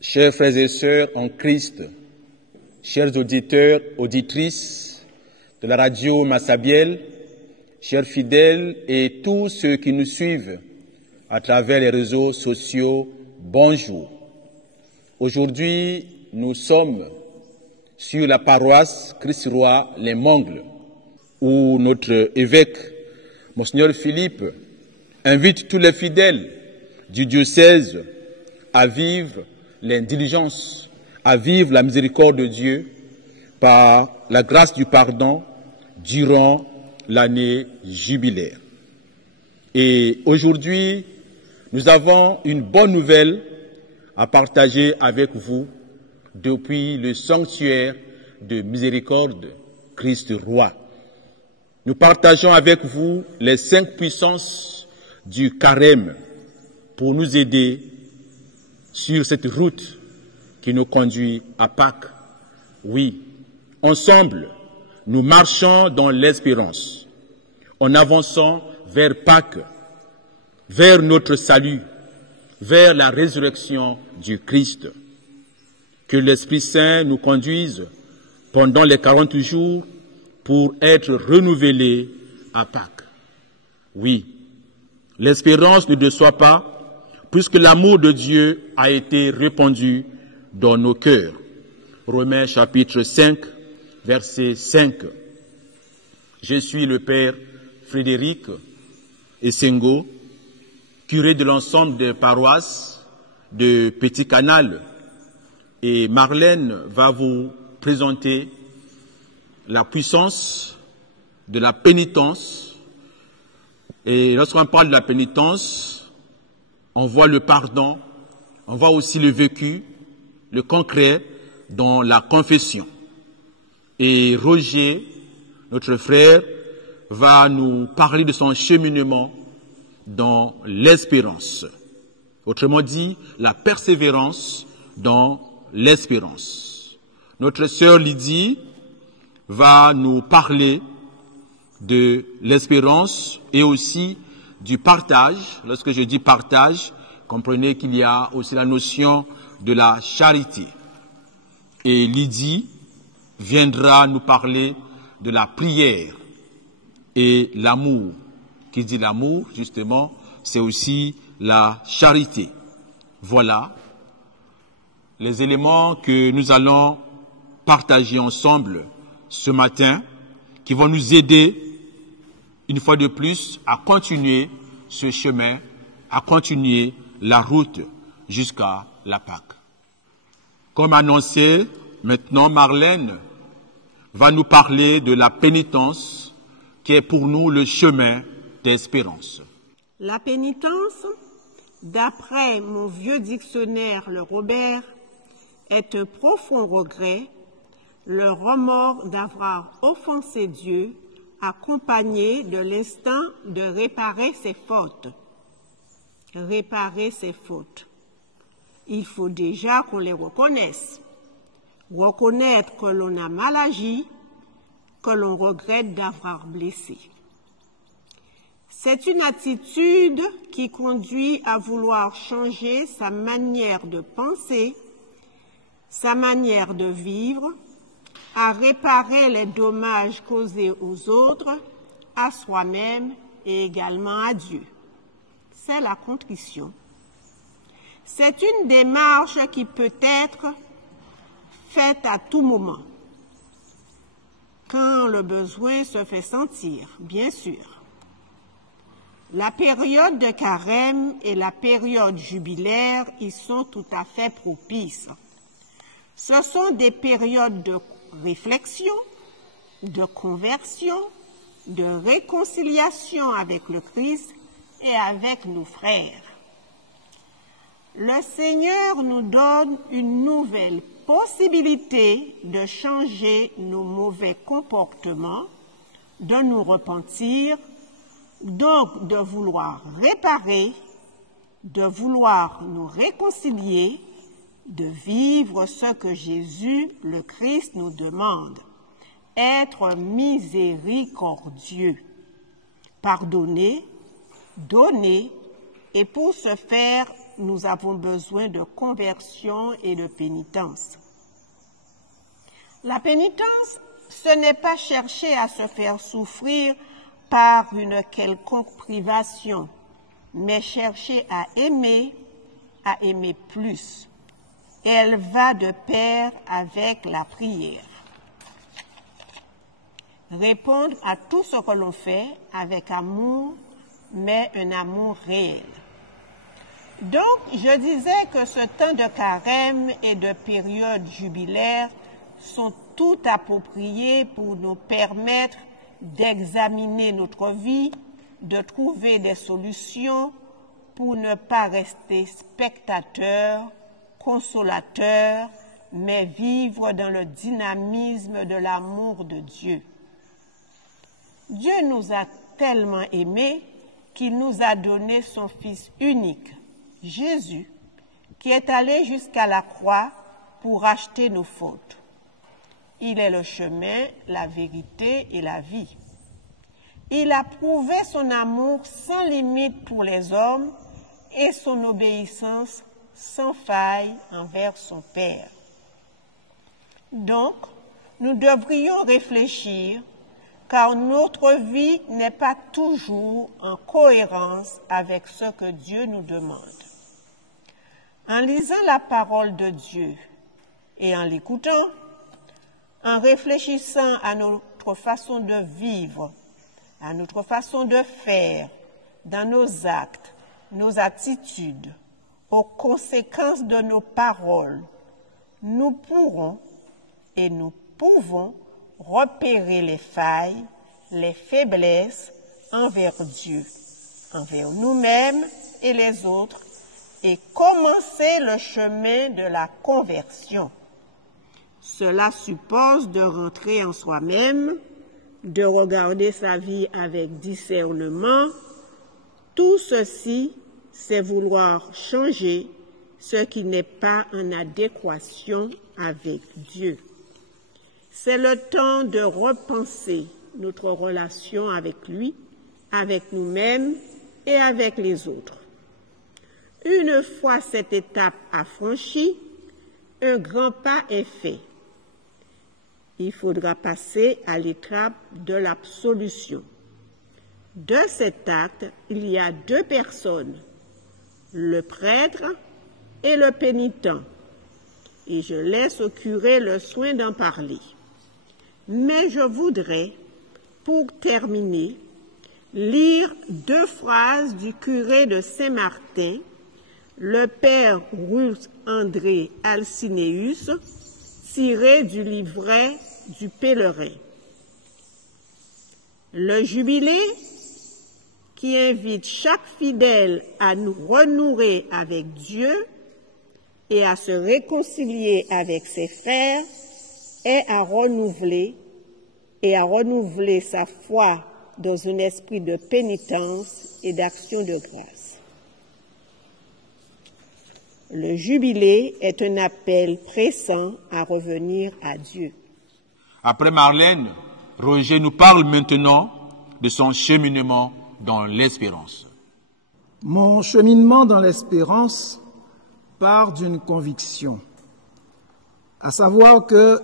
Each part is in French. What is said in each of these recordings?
Chers frères et sœurs en Christ, chers auditeurs, auditrices de la radio Massabielle, chers fidèles et tous ceux qui nous suivent à travers les réseaux sociaux, bonjour. Aujourd'hui, nous sommes sur la paroisse Christ-Roi les Mangles, où notre évêque, Monseigneur Philippe, invite tous les fidèles du diocèse à vivre l'indulgence, à vivre la miséricorde de Dieu par la grâce du pardon durant l'année jubilaire. Et aujourd'hui, nous avons une bonne nouvelle à partager avec vous depuis le sanctuaire de miséricorde Christ Roi. Nous partageons avec vous les 5 puissances du carême pour nous aider sur cette route qui nous conduit à Pâques. Oui, ensemble, nous marchons dans l'espérance, en avançant vers Pâques, vers notre salut, vers la résurrection du Christ. Que l'Esprit Saint nous conduise pendant les 40 jours pour être renouvelés à Pâques. Oui, l'espérance ne déçoit pas, puisque l'amour de Dieu a été répandu dans nos cœurs. Romains chapitre 5, verset 5. Je suis le Père Frédéric Essengo, curé de l'ensemble des paroisses de Petit Canal, et Marlène va vous présenter la puissance de la pénitence. Et lorsqu'on parle de la pénitence, on voit le pardon, on voit aussi le vécu, le concret dans la confession. Et Roger, notre frère, va nous parler de son cheminement dans l'espérance. Autrement dit, la persévérance dans l'espérance. Notre sœur Lydie va nous parler de l'espérance et aussi du partage. Lorsque je dis partage, comprenez qu'il y a aussi la notion de la charité. Et Lydie viendra nous parler de la prière et l'amour. Qui dit l'amour, justement, c'est aussi la charité. Voilà les éléments que nous allons partager ensemble ce matin, qui vont nous aider une fois de plus à continuer ce chemin, à continuer la route jusqu'à la Pâque. Comme annoncé, maintenant Marlène va nous parler de la pénitence qui est pour nous le chemin d'espérance. La pénitence, d'après mon vieux dictionnaire le Robert, est un profond regret, le remords d'avoir offensé Dieu, accompagné de l'instinct de réparer ses fautes. Réparer ses fautes. Il faut déjà qu'on les reconnaisse. Reconnaître que l'on a mal agi, que l'on regrette d'avoir blessé. C'est une attitude qui conduit à vouloir changer sa manière de penser, sa manière de vivre, à réparer les dommages causés aux autres, à soi-même et également à Dieu. C'est la contrition. C'est une démarche qui peut être faite à tout moment, quand le besoin se fait sentir, bien sûr. La période de carême et la période jubilaire y sont tout à fait propices. Ce sont des périodes de réflexion, de conversion, de réconciliation avec le Christ et avec nos frères. Le Seigneur nous donne une nouvelle possibilité de changer nos mauvais comportements, de nous repentir, donc de vouloir réparer, de vouloir nous réconcilier, de vivre ce que Jésus, le Christ, nous demande, être miséricordieux, pardonner, donner, et pour ce faire, nous avons besoin de conversion et de pénitence. La pénitence, ce n'est pas chercher à se faire souffrir par une quelconque privation, mais chercher à aimer plus. Elle va de pair avec la prière. Répondre à tout ce que l'on fait avec amour, mais un amour réel. Donc, je disais que ce temps de carême et de période jubilaire sont tout appropriés pour nous permettre d'examiner notre vie, de trouver des solutions pour ne pas rester spectateurs, consolateurs, mais vivre dans le dynamisme de l'amour de Dieu. Dieu nous a tellement aimés qu'il nous a donné son Fils unique, Jésus, qui est allé jusqu'à la croix pour racheter nos fautes. Il est le chemin, la vérité et la vie. Il a prouvé son amour sans limite pour les hommes et son obéissance sans faille envers son Père. Donc, nous devrions réfléchir, car notre vie n'est pas toujours en cohérence avec ce que Dieu nous demande. En lisant la parole de Dieu et en l'écoutant, en réfléchissant à notre façon de vivre, à notre façon de faire, dans nos actes, nos attitudes, aux conséquences de nos paroles, nous pourrons et nous pouvons repérer les failles, les faiblesses envers Dieu, envers nous-mêmes et les autres, et commencer le chemin de la conversion. Cela suppose de rentrer en soi-même, de regarder sa vie avec discernement. Tout ceci, c'est vouloir changer ce qui n'est pas en adéquation avec Dieu. C'est le temps de repenser notre relation avec lui, avec nous-mêmes et avec les autres. Une fois cette étape affranchie, un grand pas est fait. Il faudra passer à l'étape de l'absolution. De cet acte, il y a deux personnes, le prêtre et le pénitent, et je laisse au curé le soin d'en parler. Mais je voudrais, pour terminer, lire deux phrases du curé de Saint-Martin, le père Ruth André Alcinéus, tirées du livret du pèlerin. Le jubilé, qui invite chaque fidèle à nous renouer avec Dieu et à se réconcilier avec ses frères, est à renouveler sa foi dans un esprit de pénitence et d'action de grâce. Le jubilé est un appel pressant à revenir à Dieu. Après Marlène, Roger nous parle maintenant de son cheminement dans l'espérance. Mon cheminement dans l'espérance part d'une conviction, à savoir que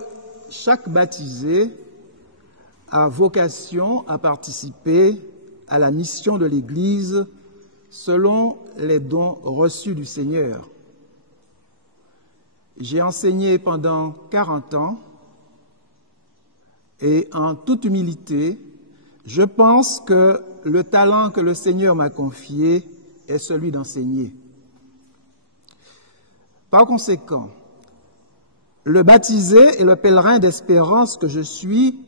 chaque baptisé a vocation à participer à la mission de l'Église selon les dons reçus du Seigneur. J'ai enseigné pendant 40 ans et en toute humilité, je pense que le talent que le Seigneur m'a confié est celui d'enseigner. Par conséquent, le baptisé et le pèlerin d'espérance que je suis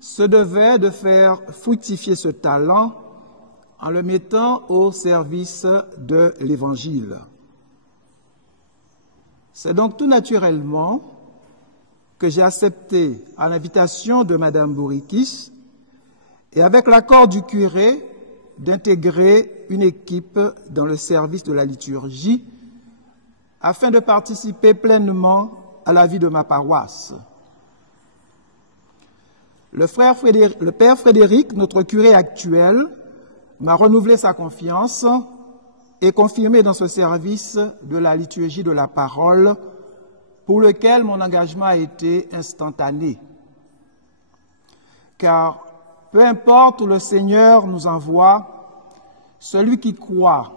se devait de faire fructifier ce talent en le mettant au service de l'Évangile. C'est donc tout naturellement que j'ai accepté à l'invitation de Madame Bourikis et avec l'accord du curé d'intégrer une équipe dans le service de la liturgie afin de participer pleinement à la vie de ma paroisse. Le père Frédéric, notre curé actuel, m'a renouvelé sa confiance et confirmé dans ce service de la liturgie de la parole, pour lequel mon engagement a été instantané. Car peu importe où le Seigneur nous envoie, celui qui croit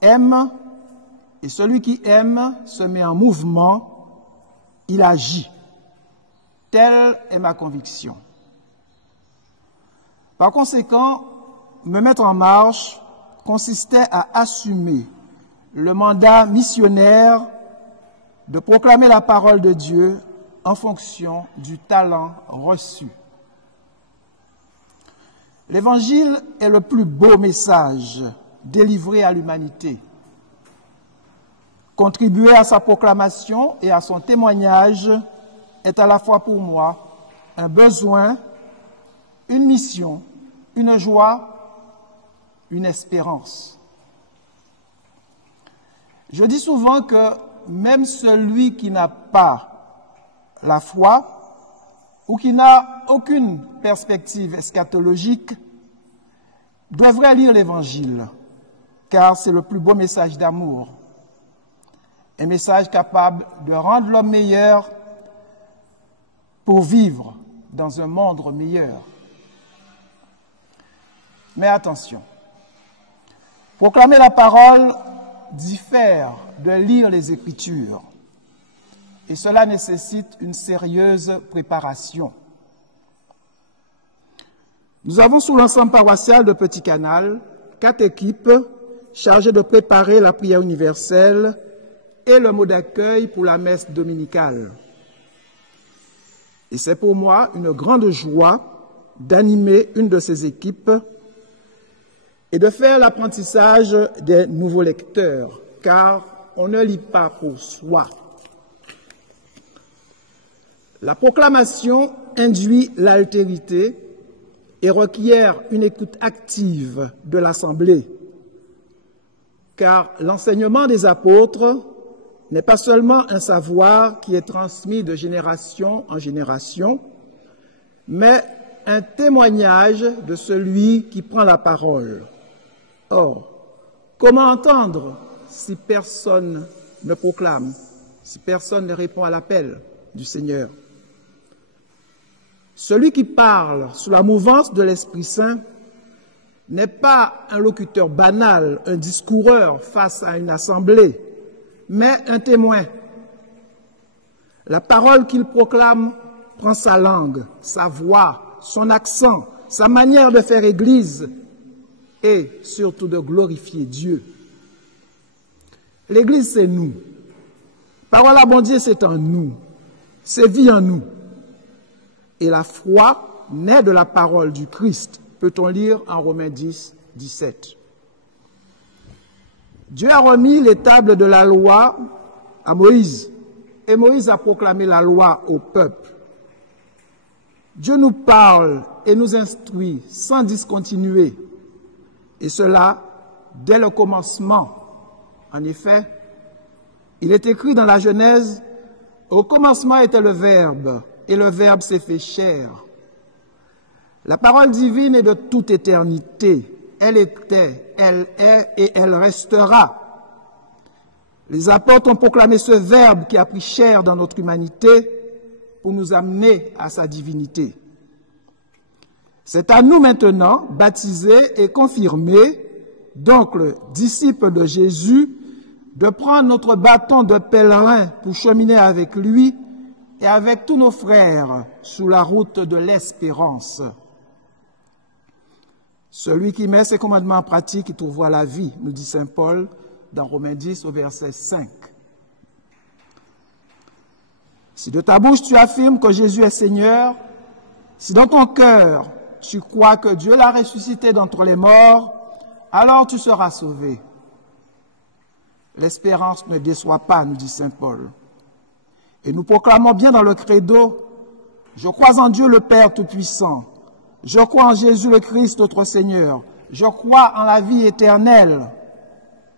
aime, et celui qui aime se met en mouvement, il agit. Telle est ma conviction. Par conséquent, me mettre en marche consistait à assumer le mandat missionnaire de proclamer la parole de Dieu en fonction du talent reçu. L'Évangile est le plus beau message délivré à l'humanité. Contribuer à sa proclamation et à son témoignage est à la fois pour moi un besoin, une mission, une joie, une espérance. Je dis souvent que même celui qui n'a pas la foi ou qui n'a aucune perspective eschatologique devrait lire l'Évangile, car c'est le plus beau message d'amour, un message capable de rendre l'homme meilleur pour vivre dans un monde meilleur. Mais attention, proclamer la parole diffère de lire les Écritures, et cela nécessite une sérieuse préparation. Nous avons sous l'ensemble paroissial de Petit Canal 4 équipes chargées de préparer la prière universelle et le mot d'accueil pour la messe dominicale. Et c'est pour moi une grande joie d'animer une de ces équipes et de faire l'apprentissage des nouveaux lecteurs, car on ne lit pas pour soi. La proclamation induit l'altérité et requiert une écoute active de l'Assemblée, car l'enseignement des apôtres n'est pas seulement un savoir qui est transmis de génération en génération, mais un témoignage de celui qui prend la parole. Or, comment entendre si personne ne proclame, si personne ne répond à l'appel du Seigneur? Celui qui parle sous la mouvance de l'Esprit Saint n'est pas un locuteur banal, un discoureur face à une assemblée, mais un témoin. La parole qu'il proclame prend sa langue, sa voix, son accent, sa manière de faire Église et surtout de glorifier Dieu. L'Église, c'est nous. Parole à bon Dieu, c'est en nous. C'est vie en nous. Et la foi naît de la parole du Christ, peut-on lire en Romains 10, 17. Dieu a remis les tables de la loi à Moïse, et Moïse a proclamé la loi au peuple. Dieu nous parle et nous instruit sans discontinuer, et cela dès le commencement. En effet, il est écrit dans la Genèse, « Au commencement était le Verbe, et le Verbe s'est fait chair. » La parole divine est de toute éternité. Elle était, elle est et elle restera. Les apôtres ont proclamé ce Verbe qui a pris chair dans notre humanité pour nous amener à sa divinité. C'est à nous maintenant, baptisés et confirmés, donc disciples de Jésus, de prendre notre bâton de pèlerin pour cheminer avec lui et avec tous nos frères sous la route de l'espérance. Celui qui met ses commandements en pratique, il trouvera la vie, nous dit saint Paul dans Romains 10 au verset 5. Si de ta bouche tu affirmes que Jésus est Seigneur, si dans ton cœur tu crois que Dieu l'a ressuscité d'entre les morts, alors tu seras sauvé. L'espérance ne déçoit pas, nous dit saint Paul. Et nous proclamons bien dans le credo, je crois en Dieu le Père Tout-Puissant, je crois en Jésus le Christ notre Seigneur, je crois en la vie éternelle.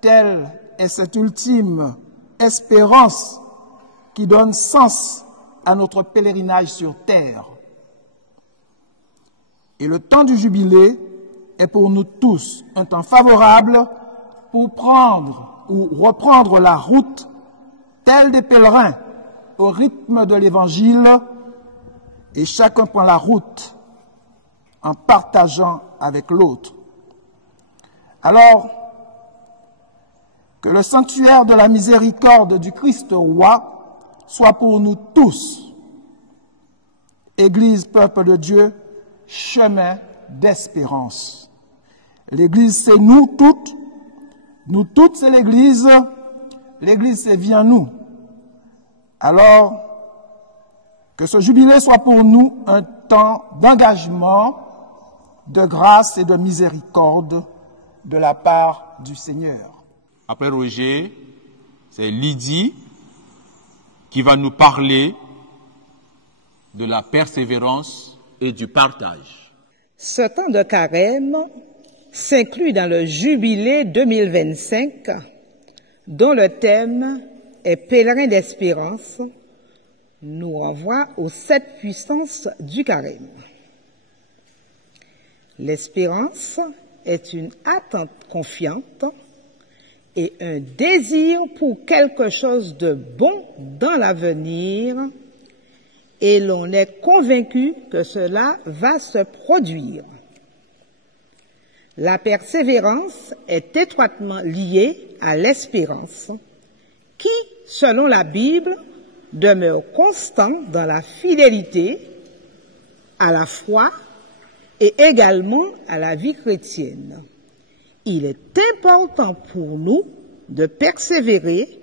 Telle est cette ultime espérance qui donne sens à notre pèlerinage sur terre. Et le temps du jubilé est pour nous tous un temps favorable pour prendre ou reprendre la route tels des pèlerins au rythme de l'Évangile, et chacun prend la route en partageant avec l'autre. Alors, que le sanctuaire de la miséricorde du Christ roi soit pour nous tous, Église, peuple de Dieu, chemin d'espérance. L'Église, c'est nous toutes c'est l'Église c'est bien nous. Alors, que ce jubilé soit pour nous un temps d'engagement, de grâce et de miséricorde de la part du Seigneur. Après Roger, c'est Lydie qui va nous parler de la persévérance et du partage. Ce temps de carême s'inclut dans le jubilé 2025, dont le thème est Pèlerin d'espérance, nous renvoie aux 7 puissances du carême. L'espérance est une attente confiante et un désir pour quelque chose de bon dans l'avenir, et l'on est convaincu que cela va se produire. La persévérance est étroitement liée à l'espérance, qui, selon la Bible, demeure constant dans la fidélité, à la foi et également à la vie chrétienne. Il est important pour nous de persévérer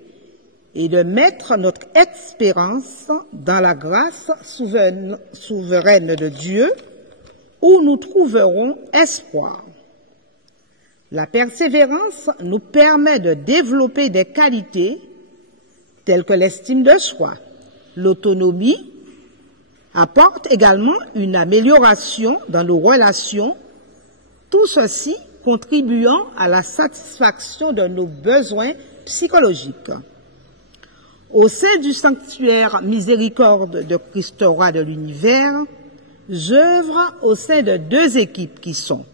et de mettre notre espérance dans la grâce souveraine de Dieu, où nous trouverons espoir. La persévérance nous permet de développer des qualités telles que l'estime de soi. L'autonomie apporte également une amélioration dans nos relations, tout ceci contribuant à la satisfaction de nos besoins psychologiques. Au sein du sanctuaire Miséricorde de Christ Roi de l'univers, j'œuvre au sein de 2 équipes qui sont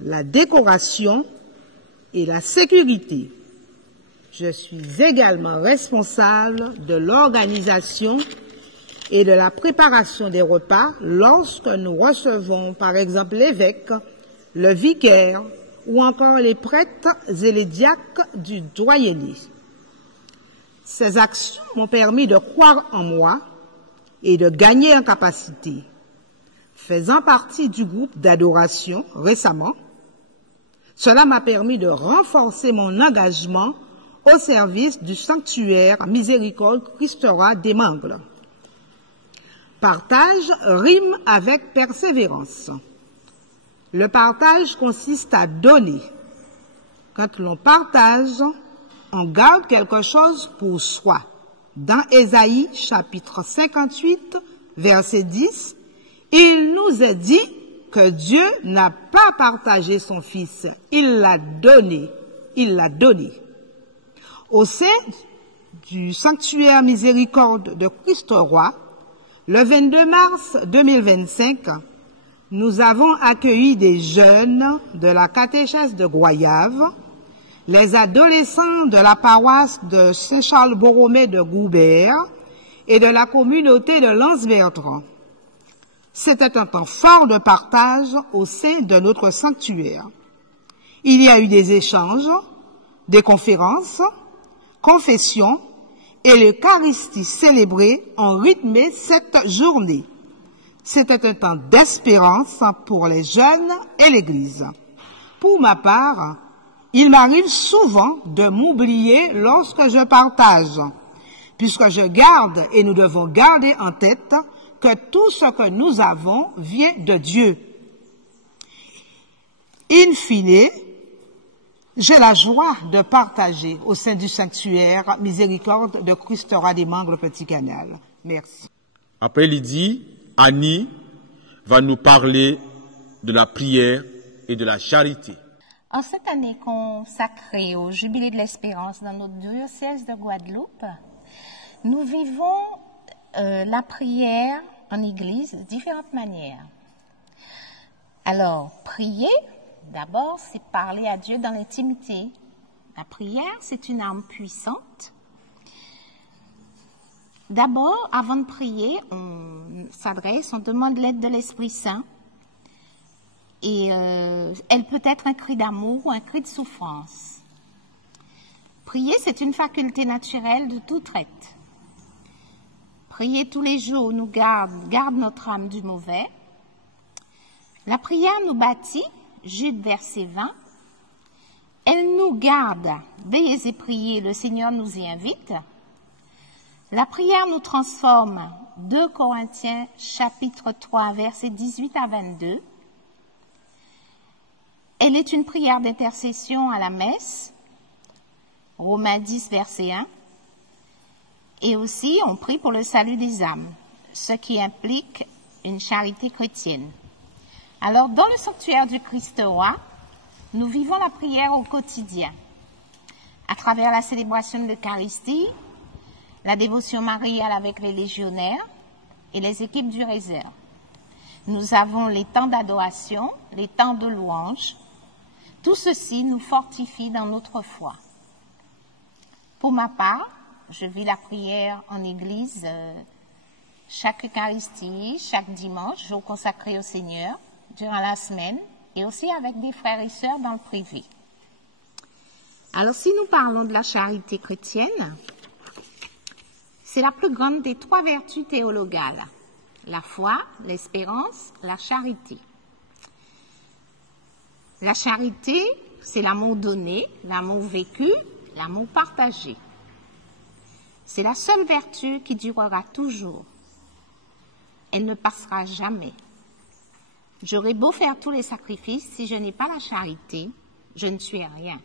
la décoration et la sécurité. Je suis également responsable de l'organisation et de la préparation des repas lorsque nous recevons par exemple l'évêque, le vicaire ou encore les prêtres et les diacres du doyenné. Ces actions m'ont permis de croire en moi et de gagner en capacité. Faisant partie du groupe d'adoration récemment, cela m'a permis de renforcer mon engagement au service du sanctuaire Miséricorde Christ Roi des Mangles. Partage rime avec persévérance. Le partage consiste à donner. Quand l'on partage, on garde quelque chose pour soi. Dans Ésaïe, chapitre 58, verset 10, il nous est dit que Dieu n'a pas partagé son Fils, il l'a donné. Au sein du sanctuaire Miséricorde de Christ Roi, le 22 mars 2025, nous avons accueilli des jeunes de la catéchèse de Goyave, les adolescents de la paroisse de Saint-Charles-Borromée de Goubert et de la communauté de Lens-Bertrand. C'était un temps fort de partage au sein de notre sanctuaire. Il y a eu des échanges, des conférences, confessions et l'Eucharistie célébrée ont rythmé cette journée. C'était un temps d'espérance pour les jeunes et l'Église. Pour ma part, il m'arrive souvent de m'oublier lorsque je partage, puisque je garde et nous devons garder en tête que tout ce que nous avons vient de Dieu. In fine, j'ai la joie de partager au sein du sanctuaire Miséricorde de Christ Roi des Mangles Petit Canal. Merci. Après Lydie, Annie va nous parler de la prière et de la charité. En cette année consacrée au Jubilé de l'Espérance dans notre diocèse de Guadeloupe, nous vivons la prière en Église de différentes manières. Alors, prier, d'abord, c'est parler à Dieu dans l'intimité, La prière, c'est une arme puissante. D'abord, avant de prier, on demande l'aide de l'Esprit Saint. Et elle peut être un cri d'amour ou un cri de souffrance. Prier, c'est une faculté naturelle de tout être. Prier tous les jours nous garde notre âme du mauvais. La prière nous bâtit, Jude verset 20. Elle nous garde, veillez et priez, le Seigneur nous y invite. La prière nous transforme, 2 Corinthiens chapitre 3 versets 18 à 22. Elle est une prière d'intercession à la messe, Romains 10 verset 1. Et aussi, on prie pour le salut des âmes, ce qui implique une charité chrétienne. Alors, dans le sanctuaire du Christ roi, nous vivons la prière au quotidien, à travers la célébration de l'Eucharistie, la dévotion mariale avec les légionnaires et les équipes du réserve. Nous avons les temps d'adoration, les temps de louange. Tout ceci nous fortifie dans notre foi. Pour ma part, je vis la prière en église chaque Eucharistie, chaque dimanche, jour consacré au Seigneur, durant la semaine, et aussi avec des frères et sœurs dans le privé. Alors, si nous parlons de la charité chrétienne, c'est la plus grande des 3 vertus théologales. La foi, l'espérance, la charité. La charité, c'est l'amour donné, l'amour vécu, l'amour partagé. C'est la seule vertu qui durera toujours. Elle ne passera jamais. J'aurais beau faire tous les sacrifices, si je n'ai pas la charité, je ne suis rien.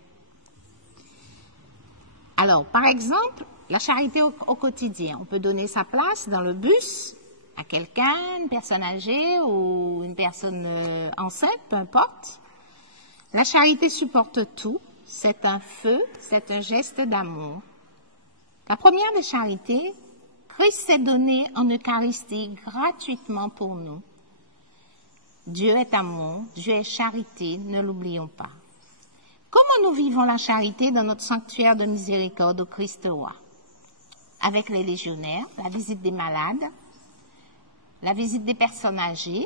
Alors, par exemple, la charité au quotidien. On peut donner sa place dans le bus à quelqu'un, une personne âgée ou une personne enceinte, peu importe. La charité supporte tout. C'est un feu, c'est un geste d'amour. La première des charités, Christ s'est donné en Eucharistie gratuitement pour nous. Dieu est amour, Dieu est charité, ne l'oublions pas. Comment nous vivons la charité dans notre sanctuaire de miséricorde au Christ roi? Avec les légionnaires, la visite des malades, la visite des personnes âgées.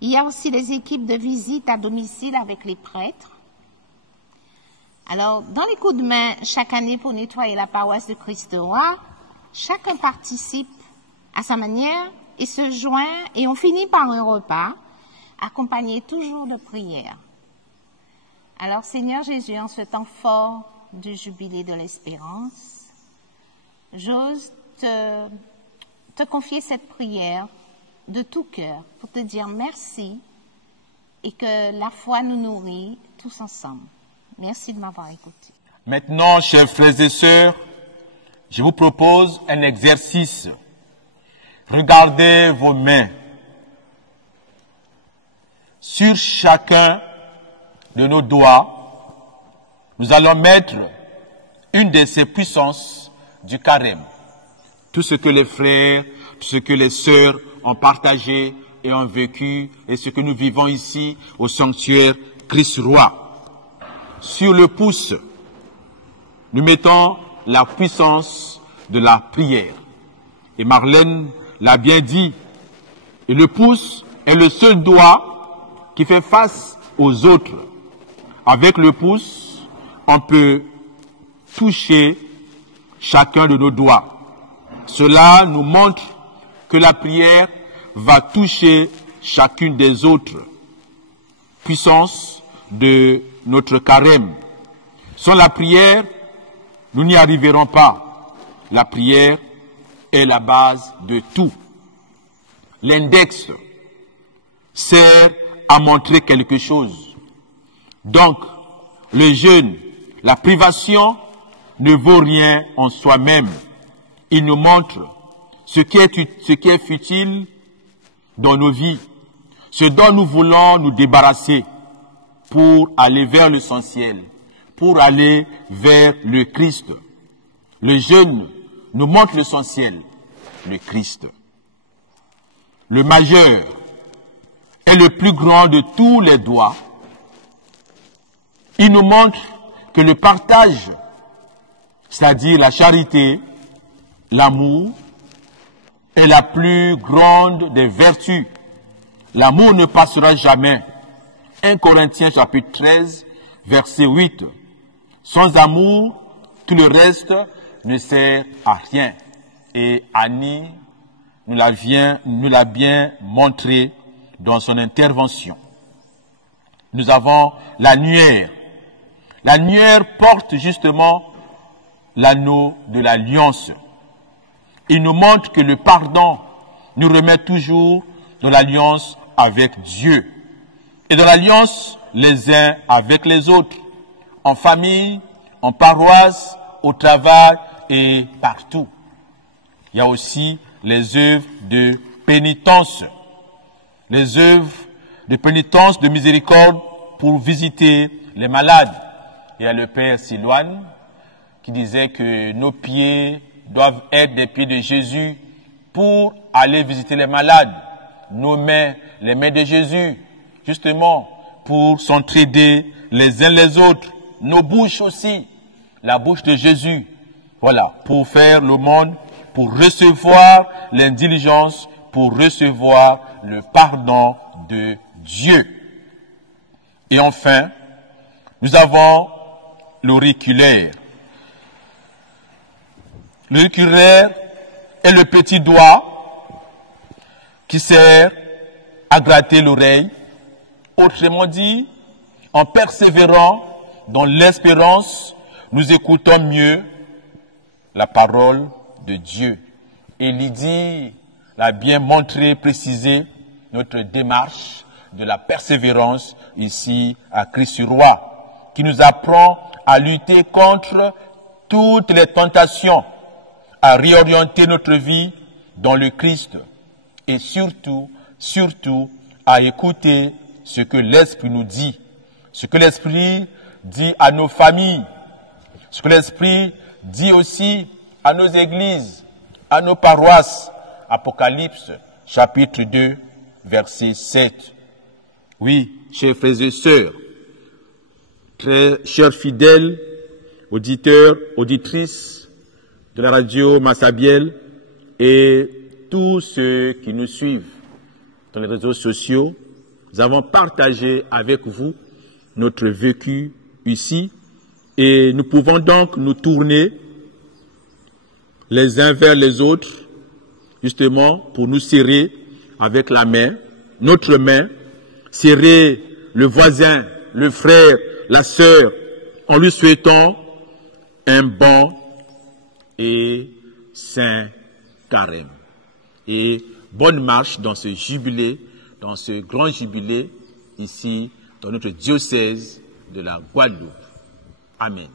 Il y a aussi les équipes de visite à domicile avec les prêtres. Alors, dans les coups de main, chaque année pour nettoyer la paroisse de Christ roi, chacun participe à sa manière et se joint et on finit par un repas, accompagné toujours de prières. Alors, Seigneur Jésus, en ce temps fort du jubilé de l'espérance, j'ose te confier cette prière de tout cœur pour te dire merci et que la foi nous nourrit tous ensemble. Merci de m'avoir écouté. Maintenant, chers frères et sœurs, je vous propose un exercice. Regardez vos mains. Sur chacun de nos doigts, nous allons mettre une de ces puissances du carême. Tout ce que les frères, tout ce que les sœurs ont partagé et ont vécu, et ce que nous vivons ici au sanctuaire Christ roi. Sur le pouce, nous mettons la puissance de la prière. Et Marlène l'a bien dit. Et le pouce est le seul doigt qui fait face aux autres. Avec le pouce, on peut toucher chacun de nos doigts. Cela nous montre que la prière va toucher chacune des autres. Puissance de notre carême. Sans la prière, nous n'y arriverons pas. La prière est la base de tout. L'index sert à montrer quelque chose. Donc, le jeûne, la privation ne vaut rien en soi-même. Il nous montre ce qui est futile dans nos vies, ce dont nous voulons nous débarrasser pour aller vers l'essentiel, pour aller vers le Christ. Le jeûne nous montre l'essentiel, le Christ. Le majeur est le plus grand de tous les doigts. Il nous montre que le partage, c'est-à-dire la charité, l'amour, est la plus grande des vertus. L'amour ne passera jamais. 1 Corinthiens chapitre 13, verset 8. Sans amour, tout le reste ne sert à rien. Et Annie nous l'a bien montré dans son intervention. Nous avons l'annuaire. L'annuaire porte justement l'anneau de l'alliance. Il nous montre que le pardon nous remet toujours dans l'alliance avec Dieu et dans l'alliance les uns avec les autres, en famille, en paroisse, au travail et partout. Il y a aussi les œuvres de pénitence, les œuvres de pénitence, de miséricorde pour visiter les malades. Il y a le Père Silouane qui disait que nos pieds doivent être des pieds de Jésus pour aller visiter les malades. Nos mains, les mains de Jésus, justement, pour s'entraider les uns les autres. Nos bouches aussi, la bouche de Jésus. Voilà, pour faire le monde, pour recevoir l'indulgence, pour recevoir le pardon de Dieu. Et enfin, nous avons l'auriculaire. L'auriculaire est le petit doigt qui sert à gratter l'oreille. Autrement dit, en persévérant dans l'espérance, nous écoutons mieux la parole de Dieu. Et Lydie l'a bien montré, précisé notre démarche de la persévérance ici à Christ-sur-Roi, qui nous apprend à lutter contre toutes les tentations, à réorienter notre vie dans le Christ et surtout à écouter ce que l'Esprit nous dit, ce que l'Esprit dit à nos familles, ce que l'Esprit dit aussi à nos églises, à nos paroisses. Apocalypse chapitre 2, verset 7. Oui, chers frères et sœurs, très chers fidèles, auditeurs, auditrices de la radio Massabielle et tous ceux qui nous suivent dans les réseaux sociaux, nous avons partagé avec vous notre vécu ici et nous pouvons donc nous tourner les uns vers les autres, justement pour nous serrer avec la main, notre main, serrer le voisin, le frère, la sœur, en lui souhaitant un bon et saint carême. Et bonne marche dans ce jubilé, dans ce grand jubilé, ici, dans notre diocèse de la Guadeloupe. Amen.